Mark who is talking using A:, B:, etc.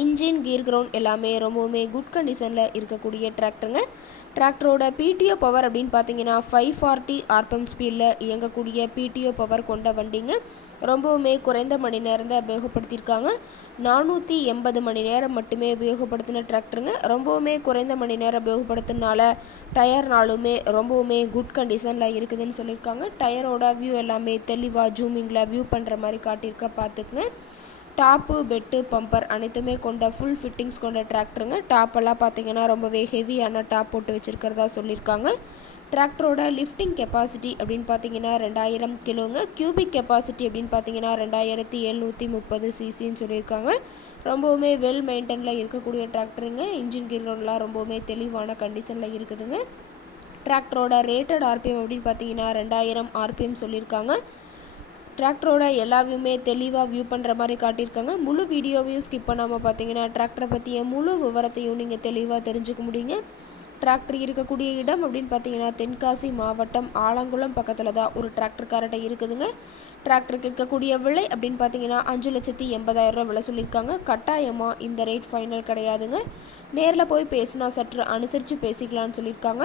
A: Engine கீர் ground எல்லாமே ரொம்பவுமே good கண்டிஷனில் இருக்கக்கூடிய டிராக்டருங்க டிராக்டரோட பிடிஓ பவர் அப்படின்னு பார்த்தீங்கன்னா ஃபைவ் ஃபார்ட்டி ஆர்பிஎம் ஸ்பீடில் இயங்கக்கூடிய பிடிஓ பவர் கொண்ட வண்டிங்க. ரொம்பவுமே குறைந்த மணி நேரம் தான் உபயோகப்படுத்தியிருக்காங்க. நானூற்றி எண்பது மணி நேரம் மட்டுமே உபயோகப்படுத்தின டிராக்டருங்க ரொம்பவுமே குறைந்த மணி நேரம் உபயோகப்படுத்தினால டயர்னாலுமே ரொம்பவுமே குட் கண்டிஷனில் இருக்குதுன்னு சொல்லியிருக்காங்க. டயரோட வியூ எல்லாமே தெளிவாக ஜூமிங்கில் வியூ பண்ணுற மாதிரி காட்டியிருக்க பார்த்துக்குங்க டாப்பு பெட்டு பம்பர் அனைத்துமே கொண்ட ஃபுல் ஃபிட்டிங்ஸ் கொண்ட டிராக்டருங்க. டாப்பெல்லாம் பார்த்தீங்கன்னா ரொம்பவே ஹெவியான டாப் போட்டு வச்சுருக்கிறதா சொல்லியிருக்காங்க. டிராக்டரோட லிஃப்டிங் கெப்பாசிட்டி அப்படின்னு பார்த்தீங்கன்னா ரெண்டாயிரம் கிலோங்க. கியூபிக் கெப்பாசிட்டி அப்படின்னு பார்த்தீங்கன்னா ரெண்டாயிரத்தி எழுநூற்றி முப்பது சிசின்னு சொல்லியிருக்காங்க. ரொம்பவுமே வெல் மெயின்டெனில் இருக்கக்கூடிய டிராக்டருங்க. இன்ஜின் கீரோடெலாம் ரொம்பவுமே தெளிவான கண்டிஷனில் இருக்குதுங்க. டிராக்டரோட ரேட்டட் ஆர்பிஎம் அப்படின்னு பார்த்தீங்கன்னா ரெண்டாயிரம் ஆர்பிஎம் சொல்லியிருக்காங்க. டிராக்டரோட எல்லா வியூமே தெளிவாக வியூ பண்ணுற மாதிரி காட்டியிருக்காங்க. முழு வீடியோவையும் ஸ்கிப் பண்ணாமல் பார்த்தீங்கன்னா டிராக்டரை பற்றிய முழு விவரத்தையும் நீங்கள் தெளிவாக தெரிஞ்சுக்க முடியுங்க. டிராக்டர் இருக்கக்கூடிய இடம் அப்படின்னு பார்த்தீங்கன்னா தென்காசி மாவட்டம் ஆலங்குளம் பக்கத்தில் தான் ஒரு டிராக்டர்கார்ட்ட இருக்குதுங்க. டிராக்டருக்கு இருக்கக்கூடிய விலை அப்படின்னு பார்த்தீங்கன்னா அஞ்சு லட்சத்தி எண்பதாயிரம் ரூபா விலை சொல்லியிருக்காங்க. கட்டாயமாக இந்த ரேட் ஃபைனல் கிடையாதுங்க. நேரில் போய் பேசினா சற்று அனுசரித்து பேசிக்கலாம்னு சொல்லியிருக்காங்க.